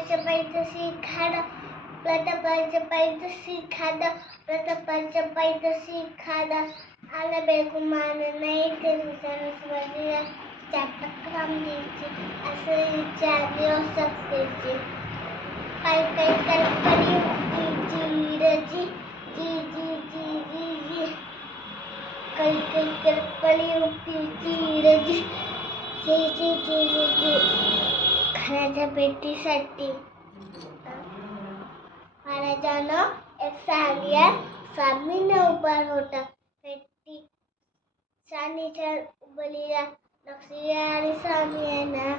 पैदशी खाणं प्रतापाचं पैदशी खाणं प्रतापाचं पैदशी खाणं आलं बेगुमान नाही तरी सरस्वतीला चाटक्राम द्यायची असं विचारले सक्सेची काय काय कल्पनी जी रज़ी जी जी जी जी। जी काही काही कल्पनी होती जी रज़ी जी जी जी जी जी। दुसऱ्याच्या पेटीसाठी महाराजानं एक सहाय्य स्वामीने उभा होता. भेटीचा निचार उभलेला लक्ष्मीया आणि स्वामी यांना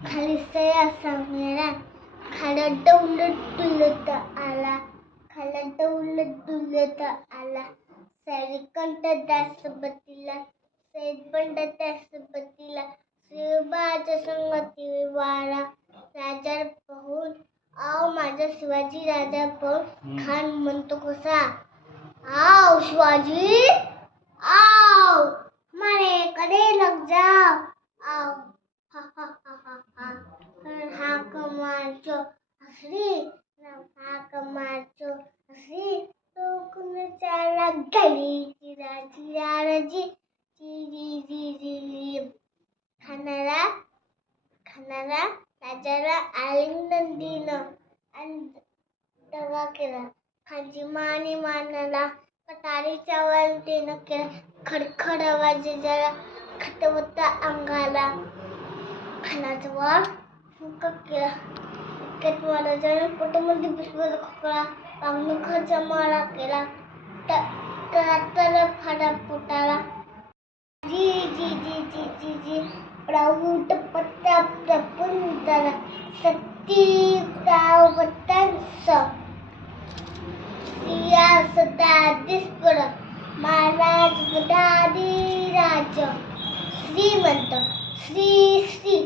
खाली सया स्वामी यांना खाला उलट डुलत आला. खाला डौलत डुलत आला. सैरिकंठ दासपतीला सैदबंड दासपतीला शिवबाज संगती वारा राजा पाहून आव माझा शिवाजी राजा पाहून खान म्हणतो कसा। आव शिवाजी आव मारे कदे लग जाओ। आव हा हा हा हा हा हाक मारचो हसरी हाक मारचो हसरी तो कुण चाला गली चिरा चिरा रज़ी खाणारा राजाला आलिंगन दिलं आणि दगा केला. खांची मानी मानाला कटारीच्या वलतीनं केला खडखड आवाज जरा खटवता अंगाला खानाचा वाट फुंक केला. इतक्यात मला जरा पोटामध्ये बिस्कुट खोकला पाहुणे खर्च मारा केला. तर फाडा पोटाला जी जी जी जी जी जी. प्रौढ पत्ता प्रपुंतरा सती प्रावतांस सियासतादिस्पुर महाराज गदाधिराज श्रीमंत श्री श्री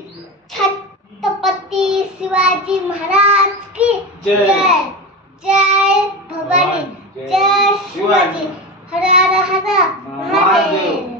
छत्रपती शिवाजी महाराज की जय. जय भवानी जय शिवाजी. हर हर. महादेव